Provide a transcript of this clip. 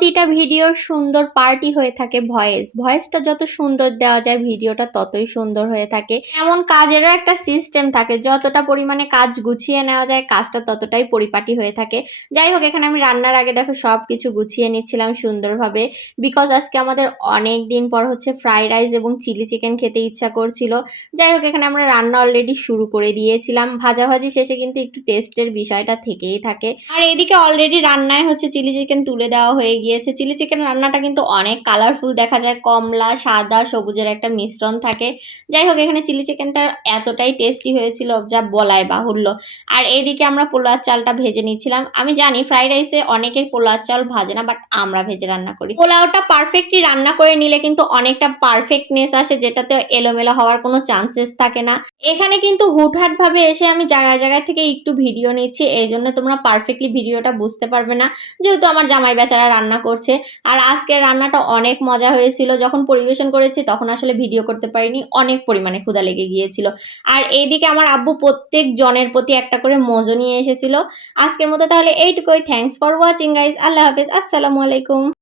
প্রতিটা ভিডিওর সুন্দর পার্টই হয়ে থাকে ভয়েসটা যত সুন্দর দেওয়া যায় ভিডিওটা ততই সুন্দর হয়ে থাকে। এমন কাজেরও একটা সিস্টেম থাকে, যতটা পরিমাণে কাজ গুছিয়ে নেওয়া যায় কাজটা ততটাই পরিপাটি হয়ে থাকে। যাই হোক, এখানে আমি রান্নার আগে দেখো সবকিছু গুছিয়ে নিচ্ছিলাম সুন্দরভাবে, বিকজ আজকে আমাদের অনেক দিন পর হচ্ছে ফ্রাইড রাইস এবং চিলি চিকেন খেতে ইচ্ছা করছিল। যাই হোক, এখানে আমরা রান্না অলরেডি শুরু করে দিয়েছিলাম। ভাজাভাজি শেষে কিন্তু একটু টেস্টের বিষয়টা থেকেই থাকে। আর এইদিকে অলরেডি রান্নায় হচ্ছে চিলি চিকেন তুলে দেওয়া হয়ে গিয়েছে। চিলি চিকেন রান্নাটা কিন্তু অনেক কালারফুল দেখা যায়, কমলা সাদা সবুজের একটা মিশ্রণ থাকে। যাই হোক, এখানে চিলি চিকেনটা এতটাই টেস্টি হয়েছিল যা বলাই বাহুল্য। আর এইদিকে আমরা পোলাওর চালটা ভেজে নিচ্ছিলাম। আমি জানি ফ্রাইড রাইসে অনেকে পোলাওর চাল ভাজে না, বাট আমরা ভেজে রান্না করি। পোলাওটা পারফেক্টলি রান্না করে নিলে কিন্তু অনেকটা পারফেক্টনেস আসে, যেটাতে এলোমেলো হওয়ার কোনো চান্সেস থাকে না। এখানে কিন্তু হুটহাট ভাবে এসে আমি জায়গায় জায়গায় থেকে একটু ভিডিও নিচ্ছি, এই জন্য তোমরা পারফেক্টলি ভিডিওটা বুঝতে পারবে না, যেহেতু আমার জামাই বেচারা রান্না করছে। আর আজকের রান্নাটা অনেক মজা হয়েছিল। যখন পরিবেশন করেছি তখন আসলে ভিডিও করতে পারিনি, অনেক পরিমাণে ক্ষুধা লেগে গিয়েছিল। আর এইদিকে আমার আব্বু প্রত্যেক জনের প্রতি একটা করে মজো নিয়ে এসেছিল। আজকের মতো তাহলে এইটুকুই। Thanks for watching guys. আল্লাহ হাফেজ, আসসালামু আলাইকুম।